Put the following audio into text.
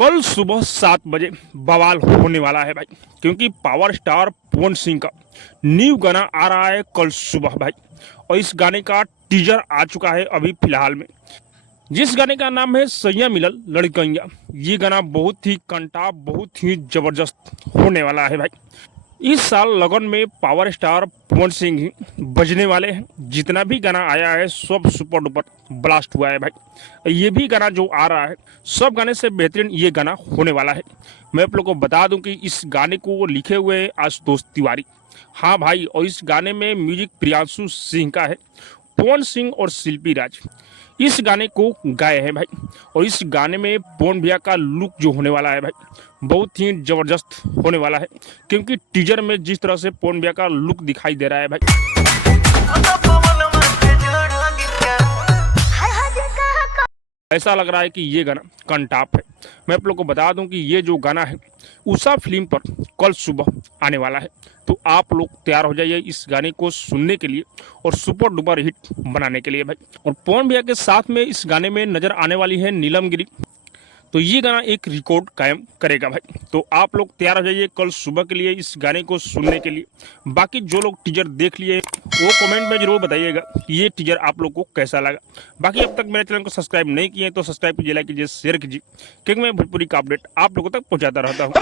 कल सुबह 7 बजे बवाल होने वाला है भाई, क्योंकि पावर स्टार पवन सिंह का न्यू गाना आ रहा है कल सुबह भाई। और इस गाने का टीजर आ चुका है अभी फिलहाल में, जिस गाने का नाम है सैया मिलल लड़कइया। ये गाना बहुत ही कंटाप, बहुत ही जबरदस्त होने वाला है भाई। इस साल लगन में पावर स्टार पवन सिंह ही बजने वाले हैं। जितना भी गाना आया है सब सुपर डुपर ब्लास्ट हुआ है भाई। ये भी गाना जो आ रहा है सब गाने से बेहतरीन ये गाना होने वाला है। मैं आप लोग को बता दूं कि इस गाने को लिखे हुए हैं आशुतोष तिवारी। हाँ भाई, और इस गाने में म्यूजिक प्रियांशु सिंह का है। पवन सिंह और शिल्पी राज इस गाने को गाए हैं भाई। और इस गाने में पवन भैया का लुक जो होने वाला है भाई बहुत ही जबरदस्त होने वाला है, क्योंकि टीजर में जिस तरह से पवन भैया का लुक दिखाई दे रहा है भाई, ऐसा लग रहा है कि ये गाना कंटाप है। मैं आप लोग को बता दूं कि ये जो गाना है उषा फिल्म पर कल सुबह आने वाला है। तो आप लोग तैयार हो जाइए इस गाने को सुनने के लिए और सुपर डुपर हिट बनाने के लिए भाई। और पवन भैया के साथ में इस गाने में नजर आने वाली है नीलम गिरी। तो ये गाना एक रिकॉर्ड कायम करेगा भाई। तो आप लोग तैयार हो जाइए कल सुबह के लिए इस गाने को सुनने के लिए। बाकी जो लोग टीजर देख लिए वो कमेंट में जरूर बताइएगा कि ये टीजर आप लोग को कैसा लगा। बाकी अब तक मेरे चैनल को सब्सक्राइब नहीं किए तो सब्सक्राइब कीजिए, लाइक कीजिए, शेयर कीजिए, क्योंकि मैं भोजपुरी का अपडेट आप लोगों तक पहुंचाता रहता हूँ।